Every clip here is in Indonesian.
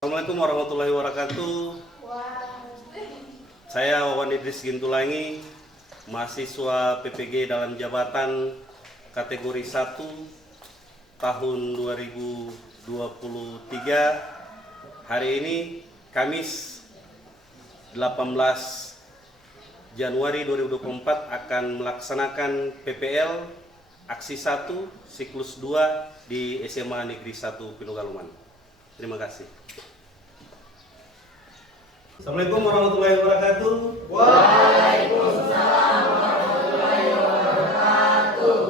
Assalamualaikum warahmatullahi wabarakatuh. Saya Wawan Idris Gintulangi, mahasiswa PPG dalam jabatan kategori 1 tahun 2023. Hari ini Kamis 18 Januari 2024 akan melaksanakan PPL Aksi 1 Siklus 2 di SMA Negeri 1 Pinugaluman. Terima kasih. Assalamualaikum warahmatullahi wabarakatuh. Waalaikumsalam warahmatullahi wabarakatuh.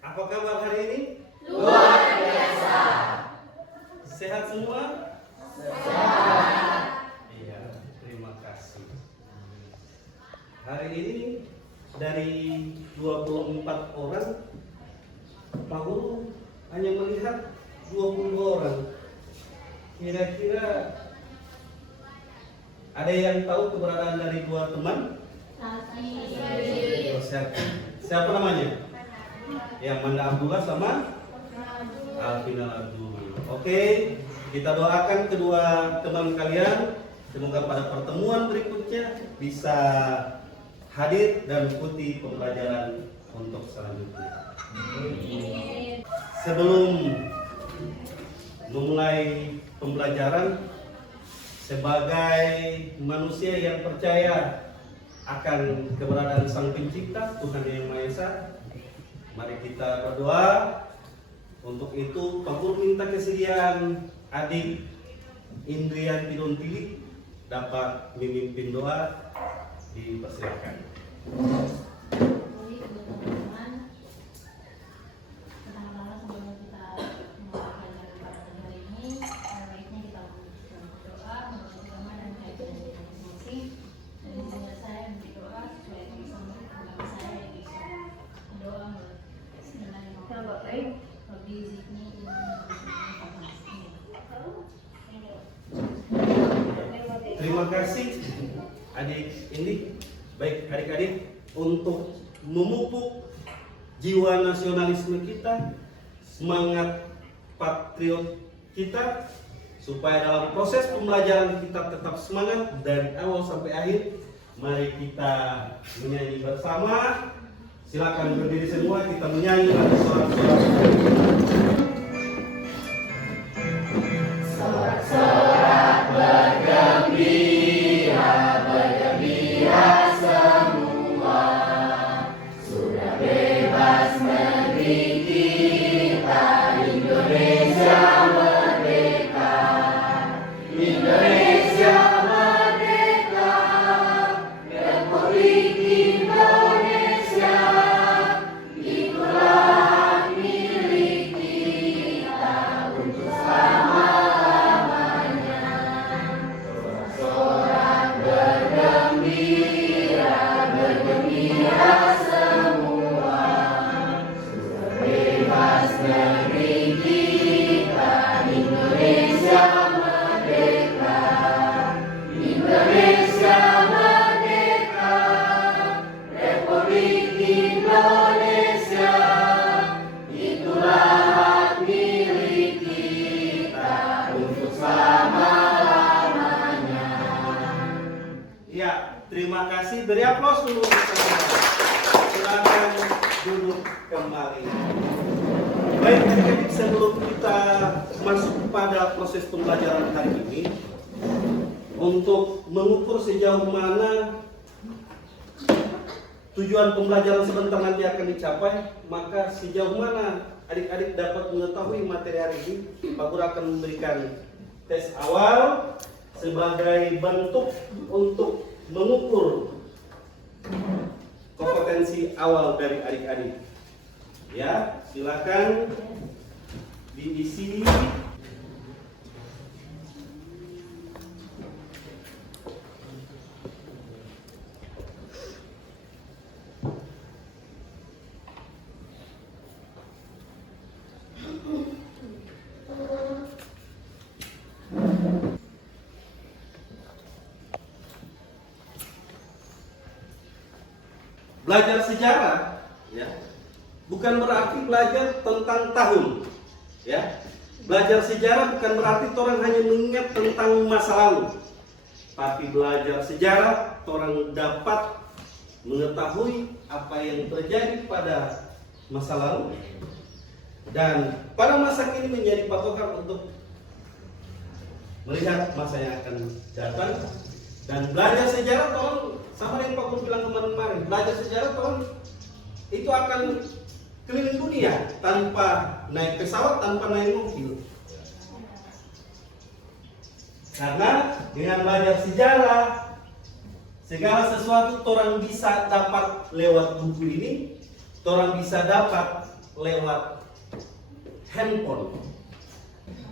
Apa kabar hari ini? Luar biasa. Sehat semua? Sehat. Iya, terima kasih. Hari ini dari 24 orang, Pak Guru hanya melihat 20 orang. Kira-kira ada yang tahu keberadaan dari dua teman? Siapa namanya? Yang Manda Abdullah sama Alvina Abdul. Oke, kita doakan kedua teman kalian. Semoga pada pertemuan berikutnya bisa hadir dan ikuti pembelajaran untuk selanjutnya. Sebelum memulai pembelajaran, sebagai manusia yang percaya akan keberadaan Sang Pencipta Tuhan Yang Maha Esa, mari kita berdoa. Untuk itu, Pak Guru minta kesediaan adik Indrian Pidontili dapat memimpin doa. Dipersilakan. Terima kasih adik ini. Baik adik-adik, untuk memupuk jiwa nasionalisme kita, semangat patriot kita, supaya dalam proses pembelajaran kita tetap semangat dari awal sampai akhir, mari kita menyanyi bersama. Silakan berdiri semua, kita menyanyi lagu sorak-sorak. Sorak-sorak bergembira, bergembira semua. Sudah bebas negeri kita, Indonesia merdeka. Indonesia merdeka, Republik Indonesia. Itulah hak milik kita untuk selama-lamanya. Sorak-sorak bergembira, bergembira semua. Sudah bebas negeri kita, Indonesia merdeka. Indonesia merdeka, Republik Indonesia. Itulah hak milik kita untuk selama-lamanya. Ya, terima kasih. Beri aplaus dulu. Silakan duduk kembali. Baik adik-adik, sebelum kita masuk pada proses pembelajaran hari ini, untuk mengukur sejauh mana tujuan pembelajaran sebentar nanti akan dicapai, maka sejauh mana adik-adik dapat mengetahui materi hari ini, Pak Guru akan memberikan tes awal sebagai bentuk untuk mengukur kompetensi awal dari adik-adik. Ya, silakan diisi. Belajar sejarah, ya, bukan berarti belajar tentang tahun, ya. Belajar sejarah bukan berarti orang hanya mengingat tentang masa lalu, tapi belajar sejarah orang dapat mengetahui apa yang terjadi pada masa lalu dan pada masa kini menjadi patokan untuk melihat masa yang akan datang. Dan belajar sejarah orang sama dengan Pak Guru bilang kemarin, belajar sejarah orang itu akan keliling dunia tanpa naik pesawat, tanpa naik mobil. Karena dengan belajar sejarah segala sesuatu orang bisa dapat lewat buku ini, orang bisa dapat lewat handphone.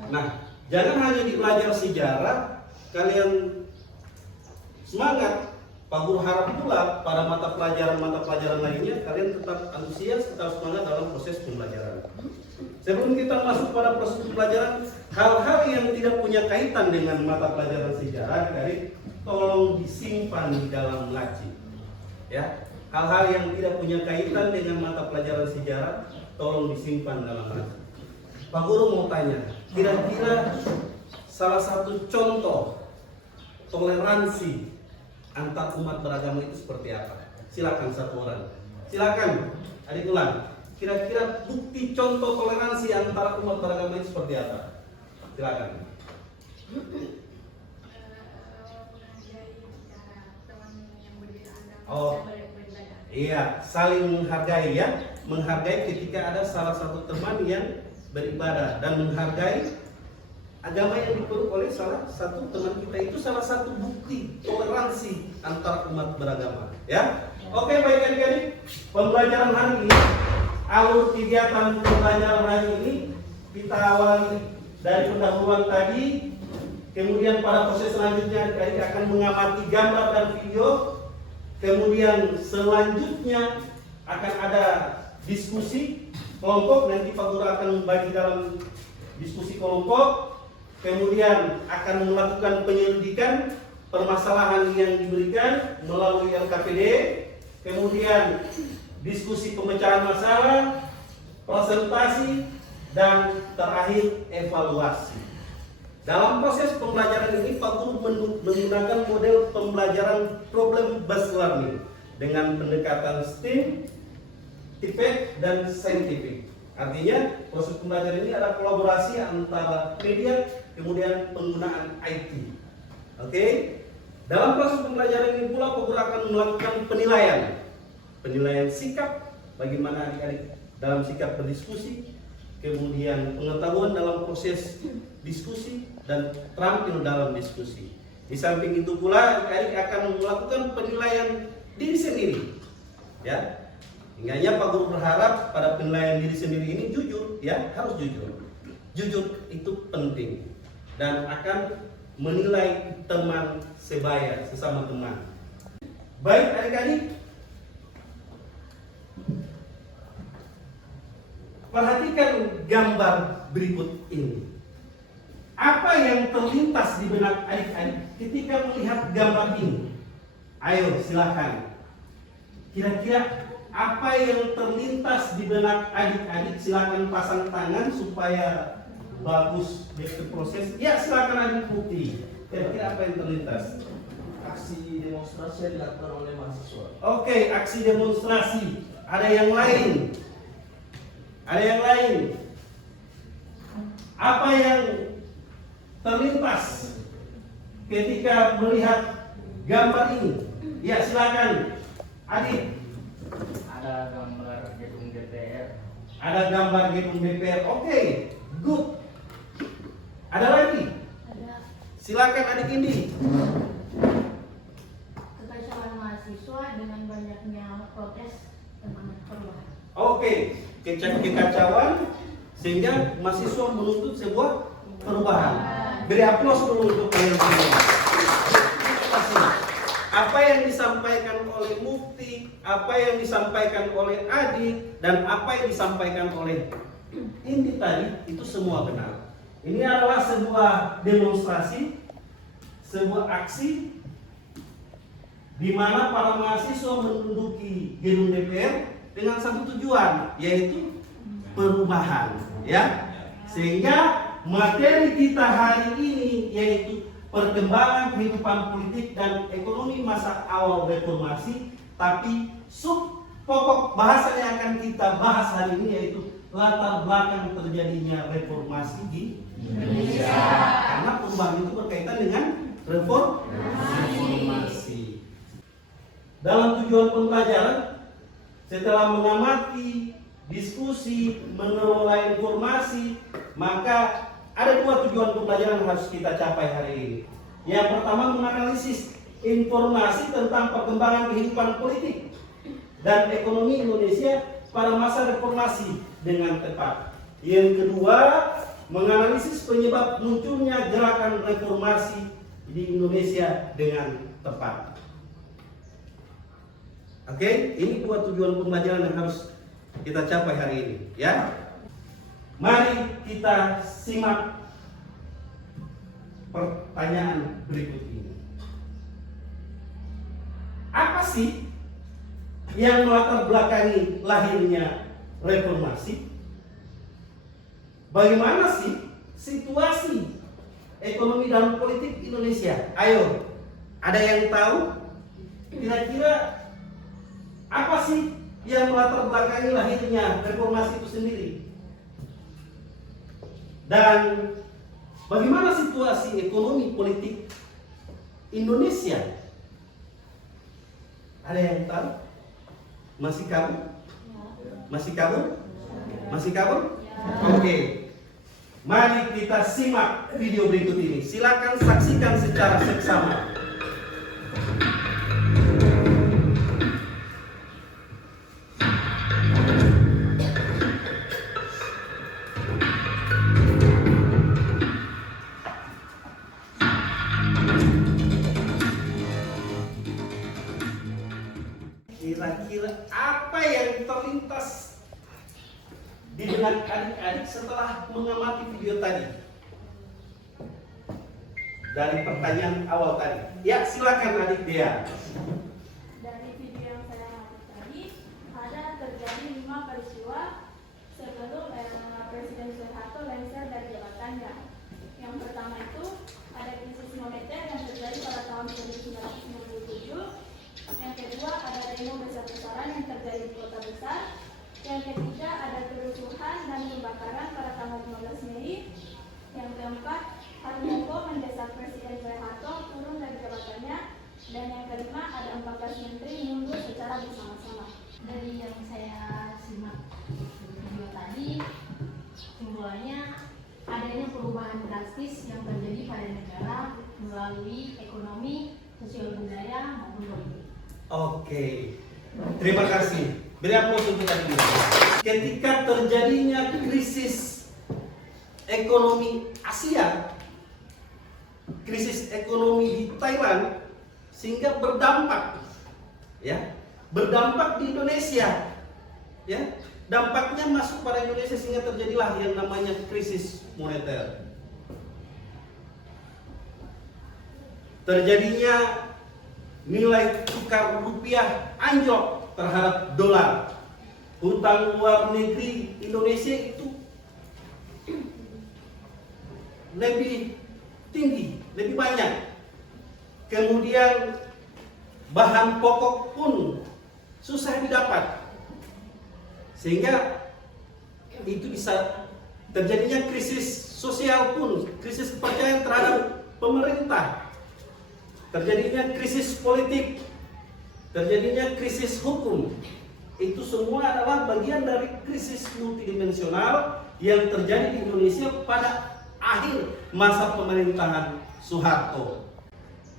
Nah, jangan hanya di belajar sejarah kalian semangat. Pak Guru harap pula pada mata pelajaran lainnya kalian tetap antusias, tetap semangat dalam proses pembelajaran. Sebelum kita masuk pada proses pembelajaran, hal-hal yang tidak punya kaitan dengan mata pelajaran sejarah, tolong disimpan di dalam laci. Ya, hal-hal yang tidak punya kaitan dengan mata pelajaran sejarah, tolong disimpan dalam laci. Pak Guru mau tanya, kira-kira salah satu contoh toleransi antar umat beragama itu seperti apa? Silakan satu orang. Silakan, adik ulang. Kira-kira bukti contoh toleransi antara umat beragama itu seperti apa? Silakan. Oh, iya, saling menghargai ya. Menghargai ketika ada salah satu teman yang beribadah dan menghargai agama yang dipeluk oleh salah satu teman kita, itu salah satu bukti toleransi antar umat beragama. Ya, oke, baik adik-adik, pembelajaran hari ini, alur kegiatan pembelajaran hari ini kita awali dari pendahuluan tadi, kemudian pada proses selanjutnya adik-adik akan mengamati gambar dan video, kemudian selanjutnya akan ada diskusi kelompok. Nanti Pak Guru akan membagi dalam diskusi kelompok. Kemudian akan melakukan penyelidikan permasalahan yang diberikan melalui LKPD, kemudian diskusi pemecahan masalah, presentasi, dan terakhir evaluasi. Dalam proses pembelajaran ini Pak Guru menggunakan model pembelajaran problem based learning dengan pendekatan STEAM, TIPEC, dan scientific. Artinya proses pembelajaran ini ada kolaborasi antara media kemudian penggunaan IT. Oke. Dalam proses pembelajaran ini pula Pak Guru akan melakukan penilaian sikap, bagaimana adik-adik dalam sikap berdiskusi, kemudian pengetahuan dalam proses diskusi dan terampil dalam diskusi. Di samping itu pula adik-adik akan melakukan penilaian diri sendiri. Ya. Hingga Pak Guru berharap pada penilaian diri sendiri ini jujur, ya, harus jujur. Jujur itu penting dan akan menilai teman sebaya, sesama teman. Baik adik-adik, perhatikan gambar berikut ini. Apa yang terlintas di benak adik-adik ketika melihat gambar ini? Ayo silakan. Kira-kira apa yang terlintas di benak adik-adik? Silakan pasang tangan supaya bagus dari proses. Ya, silakan adik bukti. Kira-kira apa yang terlintas? Aksi demonstrasi yang dilakukan oleh mahasiswa. Oke, aksi demonstrasi. Ada yang lain? Ada yang lain? Apa yang terlintas ketika melihat gambar ini? Ya, silakan adik. Ada gambar gedung DPR. Ada gambar gedung DPR. Oke, good. Ada lagi? Ada Silakan adik ini. kekacauan mahasiswa dengan banyaknya protes tentang perubahan. Oke, kekacauan sehingga mahasiswa menuntut sebuah perubahan. Beri aplaus dulu untuk kalian semua. Terima kasih. Apa yang disampaikan oleh Mufti, apa yang disampaikan oleh Adi, dan apa yang disampaikan oleh Indi tadi, itu semua benar. Ini adalah sebuah demonstrasi, sebuah aksi di mana para mahasiswa menduduki gedung DPR dengan satu tujuan, yaitu perubahan, ya. Sehingga materi kita hari ini yaitu perkembangan kehidupan politik dan ekonomi masa awal reformasi, tapi pokok bahasan yang akan kita bahas hari ini yaitu latar belakang terjadinya reformasi di Indonesia. Karena perubahan itu berkaitan dengan reformasi. Dalam tujuan pembelajaran, setelah mengamati, diskusi, mengelola informasi, maka ada dua tujuan pembelajaran yang harus kita capai hari ini. Yang pertama, menganalisis informasi tentang perkembangan kehidupan politik dan ekonomi Indonesia pada masa reformasi dengan tepat. Yang kedua, menganalisis penyebab munculnya gerakan reformasi di Indonesia dengan tepat. Oke, ini dua tujuan pembelajaran yang harus kita capai hari ini, ya. Mari kita simak pertanyaan berikut ini. Apa sih yang melatar belakangi lahirnya reformasi? Bagaimana sih situasi ekonomi dan politik Indonesia? Ayo, ada yang tahu? Kira-kira apa sih yang melatar belakangi lahirnya reformasi itu sendiri? Dan bagaimana situasi ekonomi politik Indonesia? Ada yang tahu? Masih kabur? Masih kabur? Masih kabur? Oke. Mari kita simak video berikut ini. Silakan saksikan secara seksama. Kira-kira apa yang terlintas di benak adik-adik setelah mengamati video tadi? Dari pertanyaan awal tadi. Ya, silakan adik Dea. Dari video yang saya amati tadi, ada terjadi 5 peristiwa sebelum Presiden Soeharto lengser dari jabatannya. Yang pertama itu ada krisis moneter yang terjadi pada tahun 1997. Yang kedua ada demo besar-besaran yang terjadi di kota besar. Yang ketiga ada kerusuhan dan pembakaran pada tanggal 15 Mei. Yang keempat, Harmoko mendesak Presiden Soeharto turun dari jabatannya. Dan yang kelima ada 14 menteri mundur secara bersama-sama. Dari yang saya simak video tadi, simbolnya adanya perubahan drastis yang terjadi pada negara melalui ekonomi, sosial budaya maupun politik. Oke, terima kasih. Beri aplaus untuk tadi. Ketika terjadinya krisis ekonomi Asia, krisis ekonomi di Thailand, sehingga berdampak di Indonesia, ya, dampaknya masuk pada Indonesia sehingga terjadilah yang namanya krisis moneter. Terjadinya nilai tukar rupiah anjlok terhadap dolar. Hutang luar negeri Indonesia itu lebih tinggi, lebih banyak. Kemudian bahan pokok pun susah didapat. Sehingga itu bisa terjadinya krisis sosial pun, krisis kepercayaan terhadap pemerintah. Terjadinya krisis politik, terjadinya krisis hukum. Itu semua adalah bagian dari krisis multidimensional yang terjadi di Indonesia pada akhir masa pemerintahan Soeharto.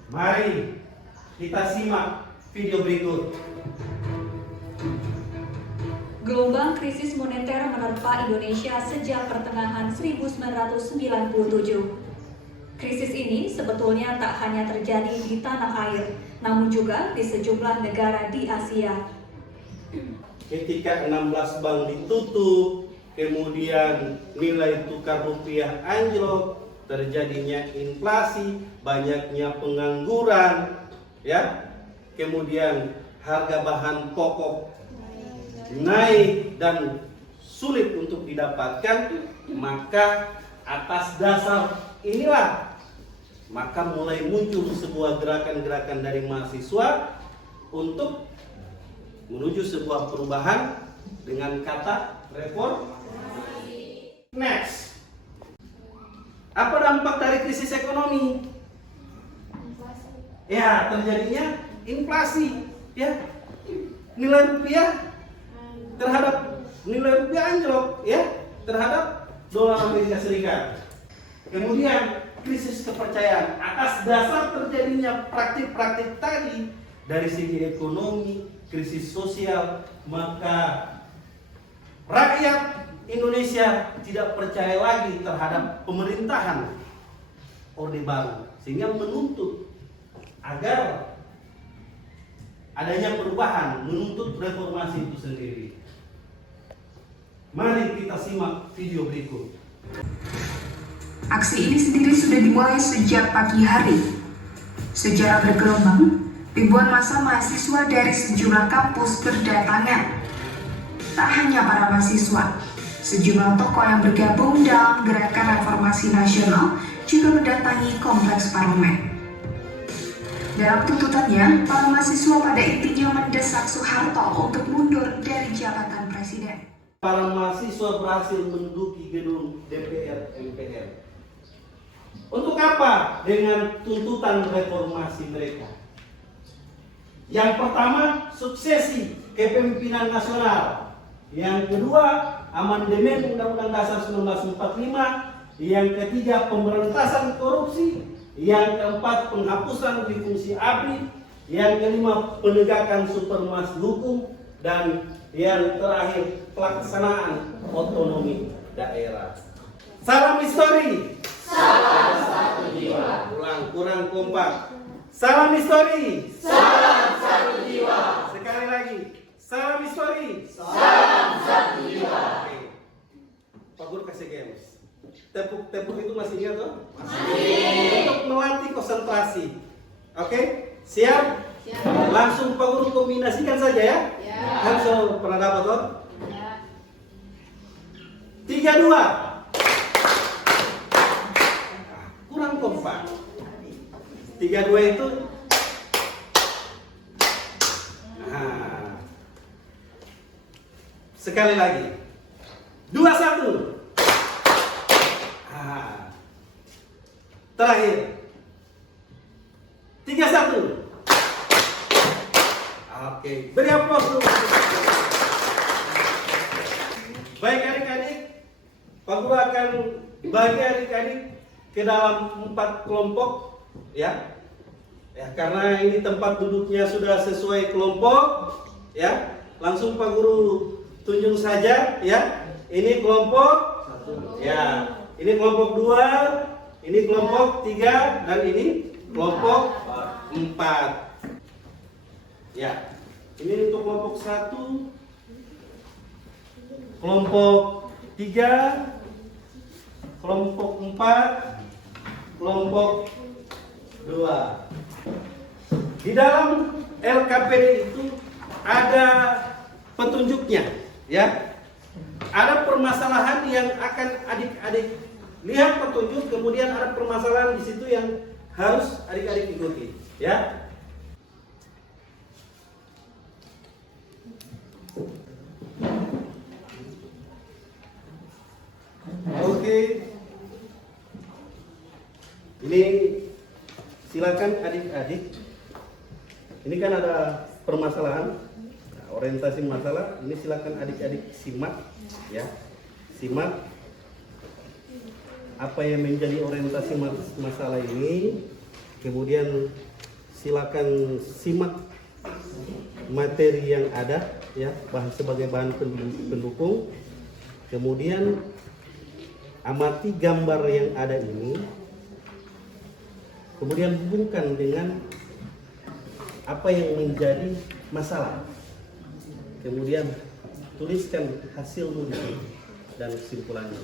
Mari kita simak video berikut. Gelombang krisis moneter menerpa Indonesia sejak pertengahan 1997. Krisis ini sebetulnya tak hanya terjadi di tanah air, namun juga di sejumlah negara di Asia. Ketika 16 bank ditutup, kemudian nilai tukar rupiah anjlok, terjadinya inflasi, banyaknya pengangguran, ya, kemudian harga bahan pokok naik dan sulit untuk didapatkan, maka Atas dasar inilah maka mulai muncul sebuah gerakan-gerakan dari mahasiswa untuk menuju sebuah perubahan dengan kata reformasi. Next. Apa dampak dari krisis ekonomi? Ya, terjadinya inflasi. Ya, nilai rupiah terhadap nilai rupiah anjlok, ya, terhadap dolar Amerika Serikat. Kemudian krisis kepercayaan atas dasar terjadinya praktik-praktik tadi dari segi ekonomi, krisis sosial, maka rakyat Indonesia tidak percaya lagi terhadap pemerintahan Orde Baru, sehingga menuntut agar adanya perubahan, menuntut reformasi itu sendiri. Mari kita simak video berikut. Aksi ini sendiri sudah dimulai sejak pagi hari. Secara bergelombang, ribuan massa mahasiswa dari sejumlah kampus berdatangan. Tak hanya para mahasiswa, sejumlah tokoh yang bergabung dalam gerakan reformasi nasional juga mendatangi kompleks parlemen. Dalam tuntutannya, para mahasiswa pada intinya mendesak Soeharto untuk mundur dari jabatan presiden. Para mahasiswa berhasil menduduki gedung DPR MPR. Untuk apa? Dengan tuntutan reformasi mereka. Yang pertama, suksesi kepemimpinan nasional. Yang kedua, amandemen Undang-Undang Dasar 1945. Yang ketiga, pemberantasan korupsi. Yang keempat, penghapusan di fungsi ABRI. Yang kelima, penegakan supremasi hukum. Dan yang terakhir, pelaksanaan otonomi daerah. Salam histori. Salam satu jiwa. Kurang kompak. Salam histori. Salam satu jiwa. Sekali lagi. Salam histori. Salam satu jiwa. Oke. Pak Guru kasih games. Tepuk itu masih ingat toh? Masih. Untuk melatih konsentrasi. Oke? Siap? Siap. Langsung Pak Guru kombinasikan saja ya. Ya. Langsung pernah dapat toh? Ya. 3-2. Kurang kompak. 3-2 itu. Nah. Sekali lagi. 2-1. Nah. Terakhir. 3-1. Oke, beri aplaus dulu. Baik adik-adik, Pak Guru akan bagi adik-adik ke dalam 4 kelompok, ya. Ya, karena ini tempat duduknya sudah sesuai kelompok, ya. Langsung Pak Guru tunjuk saja, ya. Ini kelompok 1, ya. Ini kelompok 2, ini kelompok 3, dan ini kelompok 4. Ya, ini untuk kelompok 1, kelompok 3, kelompok 4, kelompok 2. Di dalam LKPD itu ada petunjuknya, ya. Ada permasalahan yang akan adik-adik lihat petunjuk, kemudian ada permasalahan di situ yang harus adik-adik ikuti, ya. Oke. Ini silakan adik-adik. Ini kan ada permasalahan, orientasi masalah. Ini silakan adik-adik simak, ya. Simak apa yang menjadi orientasi masalah ini. Kemudian silakan simak materi yang ada, ya, sebagai bahan pendukung. Kemudian amati gambar yang ada ini, kemudian hubungkan dengan apa yang menjadi masalah. Kemudian tuliskan hasil nulis dan kesimpulannya.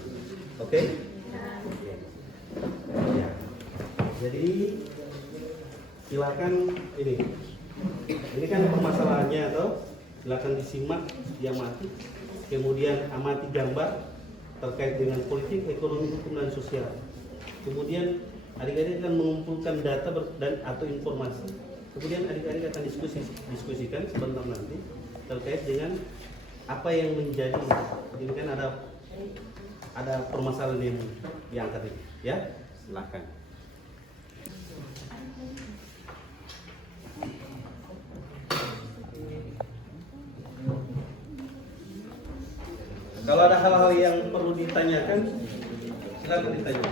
Oke? Ya. Jadi silakan ini. Ini kan permasalahannya, atau silakan disimak, diamati. Kemudian amati gambar. terkait dengan politik, ekonomi, hukum, dan sosial. Kemudian adik-adik akan mengumpulkan data dan atau informasi. Kemudian adik-adik akan diskusikan sebentar nanti terkait dengan apa yang menjadi, ini kan ada permasalahan yang diangkat ini, ya. Silakan. Kalau ada hal-hal yang perlu ditanyakan, silakan ditanya.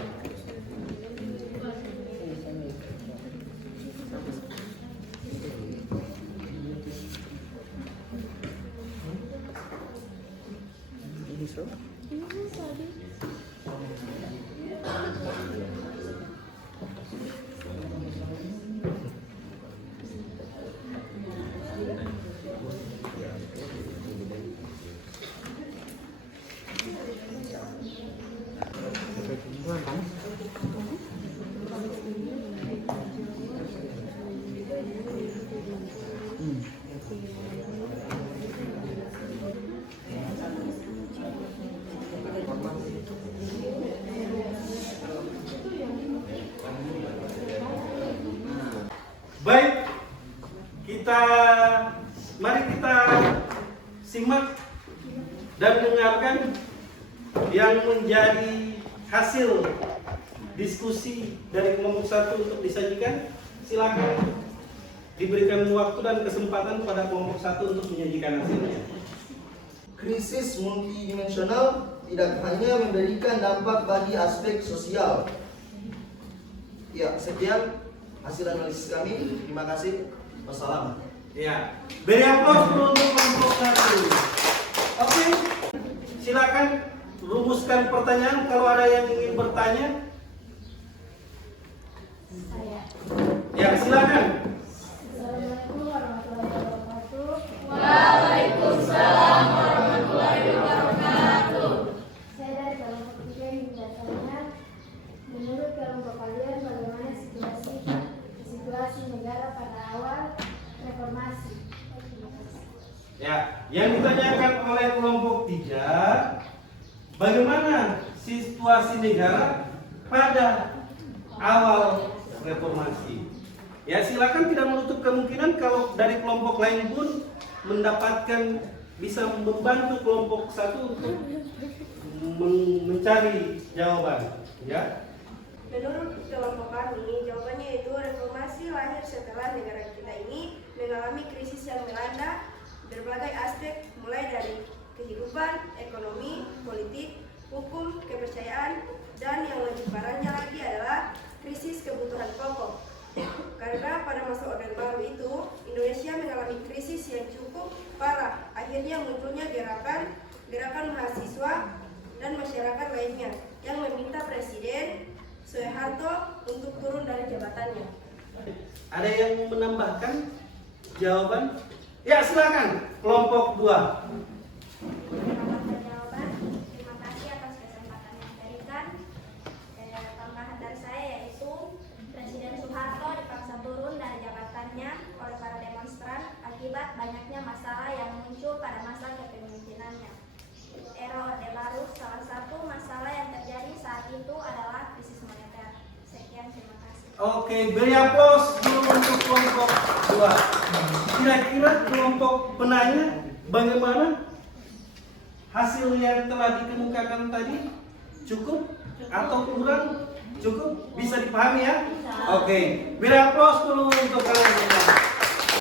Baik, mari kita simak dan dengarkan yang menjadi hasil diskusi dari kelompok 1 untuk disajikan. Silakan diberikan waktu dan kesempatan pada kelompok 1 untuk menyajikan hasilnya. Krisis multidimensional tidak hanya memberikan dampak bagi aspek sosial. Ya, sekian hasil analisis kami. Terima kasih. Wassalam. Ya, beri aplaus dulu untuk kelompok 1. Oke, silakan rumuskan pertanyaan kalau ada yang ingin bertanya. Saya. Ya, silakan. Assalamualaikum warahmatullahi wabarakatuh. Waalaikumsalam warahmatullahi wabarakatuh. Saya dari kelompok 3 yang bertanya, menurut kelompok kalian bagaimana situasi negara pada awal reformasi? Ya, yang ditanyakan oleh kelompok 3, bagaimana situasi negara pada awal reformasi? Ya, silakan, tidak menutup kemungkinan kalau dari kelompok lain pun bisa membantu kelompok 1 untuk mencari jawaban. Ya. Menurut kelompok kami, jawabannya yaitu reformasi lahir setelah negara kita ini mengalami krisis yang melanda berbagai aspek, mulai dari kehidupan, ekonomi, politik, hukum, kepercayaan, dan yang lebih parahnya lagi adalah krisis kebutuhan pokok. Karena pada masa Orde Baru itu, Indonesia mengalami krisis yang cukup parah. Akhirnya munculnya gerakan mahasiswa dan masyarakat lainnya yang meminta Presiden Soeharto untuk turun dari jabatannya. Ada yang menambahkan jawaban? Ya, silakan. Kelompok 2. Jawaban, terima kasih atas kesempatan yang diberikan. Tambahan dari saya yaitu Presiden Soeharto dipaksa turun dari jabatannya oleh para demonstran akibat banyaknya masalah yang muncul pada masa kepemimpinannya. Era Orde Baru, salah satu masalah yang terjadi saat itu adalah krisis moneter. Sekian, terima kasih. Oke, beri aplaus dulu untuk kelompok 2. Kira-kira kelompok penanya bagaimana hasil yang telah dikemukakan tadi? Cukup atau kurang? Cukup? Bisa dipahami ya? Oke, beri aplaus dulu untuk kalian semua.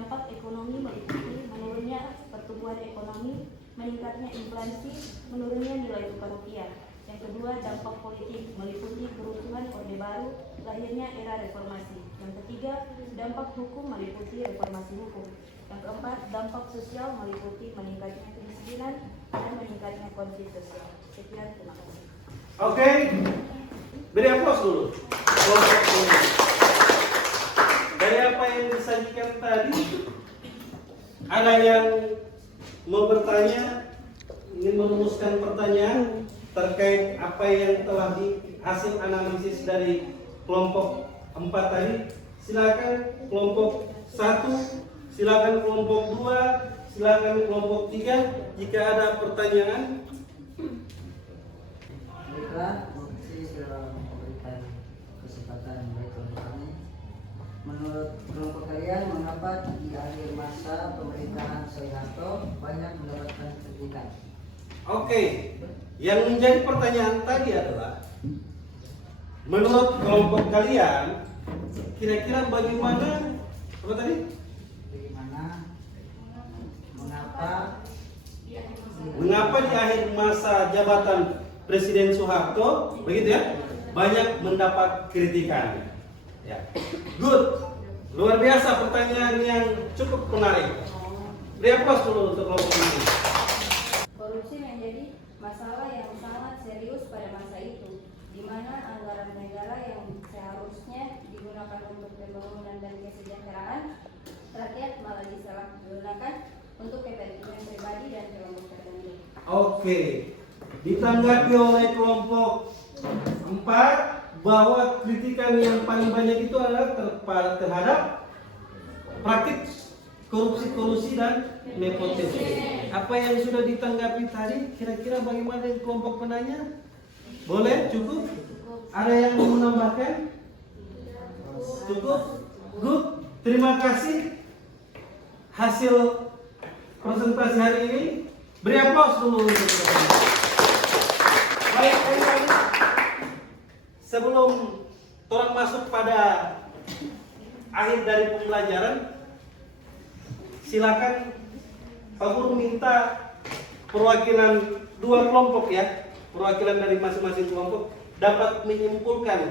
Dampak ekonomi meliputi menurunnya pertumbuhan ekonomi, meningkatnya inflasi, menurunnya nilai tukar rupiah. Yang kedua, dampak politik meliputi keruntuhan Orde Baru, lahirnya era reformasi. Yang ketiga, dampak hukum meliputi reformasi hukum. Yang keempat, dampak sosial meliputi meningkatnya kemiskinan dan meningkatnya konflik sosial. Sekian, terima kasih. Oke, beri aplaus dulu. Kelompok ini. Dari apa yang disajikan tadi, ada yang mau bertanya, ingin merumuskan pertanyaan terkait apa yang telah hasil analisis dari kelompok 4 tadi? Silakan kelompok 1, silakan kelompok 2, silakan kelompok 3 jika ada pertanyaan. Bismillah, Mufti sudah memberikan kesempatan baik untuk kami. Menurut kelompok kalian, mengapa di akhir masa pemerintahan Soeharto banyak mendapatkan kritikan? Oke, yang menjadi pertanyaan tadi adalah menurut kelompok kalian kira-kira bagaimana apa tadi? Bagaimana? Mengapa di akhir masa jabatan Presiden Soeharto begitu ya banyak mendapat kritikan? Ya, good, luar biasa pertanyaan yang cukup menarik. Beri aplaus dulu untuk kelompok ini. Korupsi menjadi masalah yang sangat serius pada masa itu, di mana anggaran negara yang seharusnya digunakan untuk pembangunan dan kesejahteraan rakyat malah disalahgunakan untuk kepentingan pribadi dan kelompok tertentu. Oke, ditanggapi oleh kelompok 4 bahwa kritikan yang paling banyak itu adalah terhadap praktik korupsi dan nepotisme. Apa yang sudah ditanggapi tadi, kira-kira bagaimana yang kelompok penanya? Boleh? Cukup? Ada yang mau menambahkan? Cukup? Good. Terima kasih. Hasil presentasi hari ini. Beri aplaus dulu. Baik, sebelum orang masuk pada akhir dari pembelajaran, silakan Pak Guru minta perwakilan dua kelompok ya, perwakilan dari masing-masing kelompok dapat menyimpulkan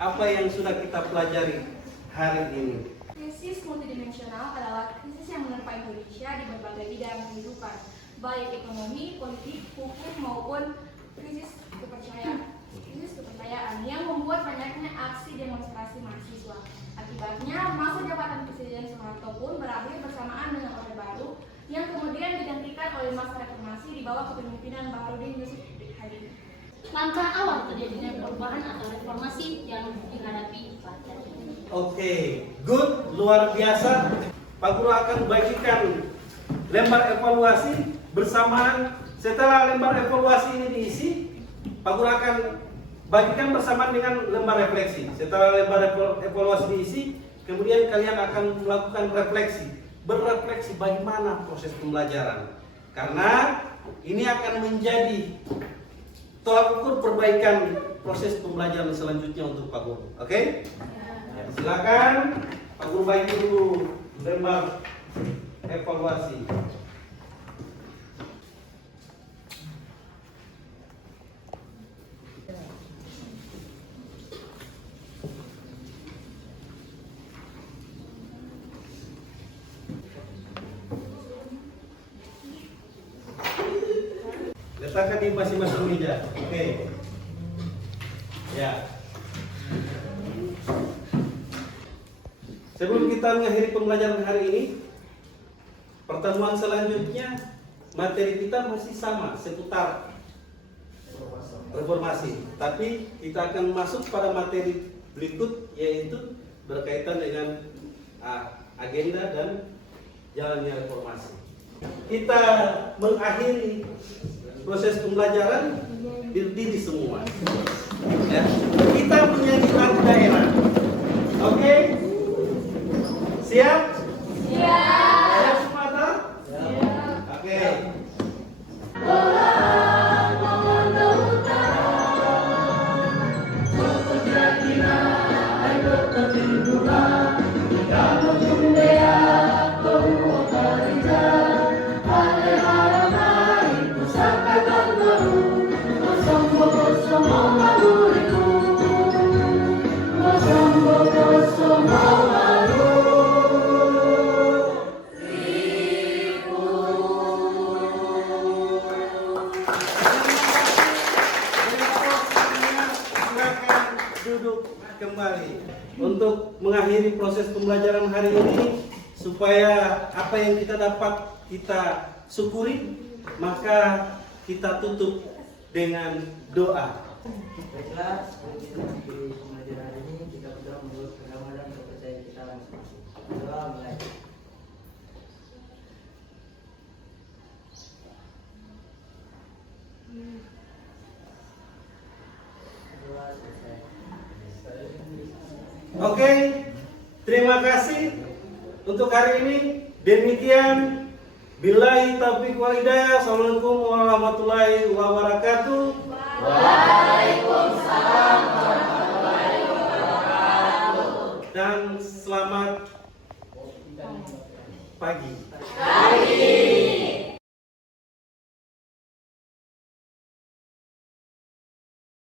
apa yang sudah kita pelajari hari ini. Krisis multidimensional adalah krisis yang menerpa Indonesia di berbagai bidang kehidupan, baik ekonomi, politik, hukum maupun krisis kepercayaan yang membuat banyaknya aksi demonstrasi mahasiswa. Akibatnya, masa jabatan Presiden Soeharto pun berakhir bersamaan dengan Orde Baru yang kemudian digantikan oleh masa reformasi di bawah kepemimpinan Baharudin Yusuf Habibie. Langkah awal terjadinya perubahan atau reformasi yang dihadapi pada Oke, good, luar biasa. Pak Guru akan bagikan lembar evaluasi bersamaan. Setelah lembar evaluasi ini diisi, Pak Guru akan bagikan bersamaan dengan lembar refleksi. Setelah lembar evaluasi diisi, kemudian kalian akan melakukan refleksi, berrefleksi bagaimana proses pembelajaran. Karena ini akan menjadi tolak ukur perbaikan proses pembelajaran selanjutnya untuk Pak Guru. Oke? Ya, silakan Pak Guru bagi dulu lembar evaluasi. Letakkan di masing-masing meja. Oke. Ya. Sebelum kita mengakhiri pembelajaran hari ini, pertemuan selanjutnya materi kita masih sama seputar reformasi. Tapi kita akan masuk pada materi berikut, yaitu berkaitan dengan agenda dan jalannya reformasi. Kita mengakhiri proses pembelajaran berdiri semua. Ya. Kita menyanyi lagu daerah. Oke? Siap? Siap semua tak? Siap. Oke. Duduk kembali untuk mengakhiri proses pembelajaran hari ini, supaya apa yang kita dapat kita syukuri, maka kita tutup dengan doa. Baiklah, seperti itu di pembelajaran hari ini kita berdoa menurut agama dan kepercayaan kita masing-masing. Doa mulai. Oke, terima kasih untuk hari ini. Demikian, billahi taufiq wal hidayah. Assalamualaikum warahmatullahi wabarakatuh. Waalaikumsalam warahmatullahi wabarakatuh. Dan selamat pagi. Pagi.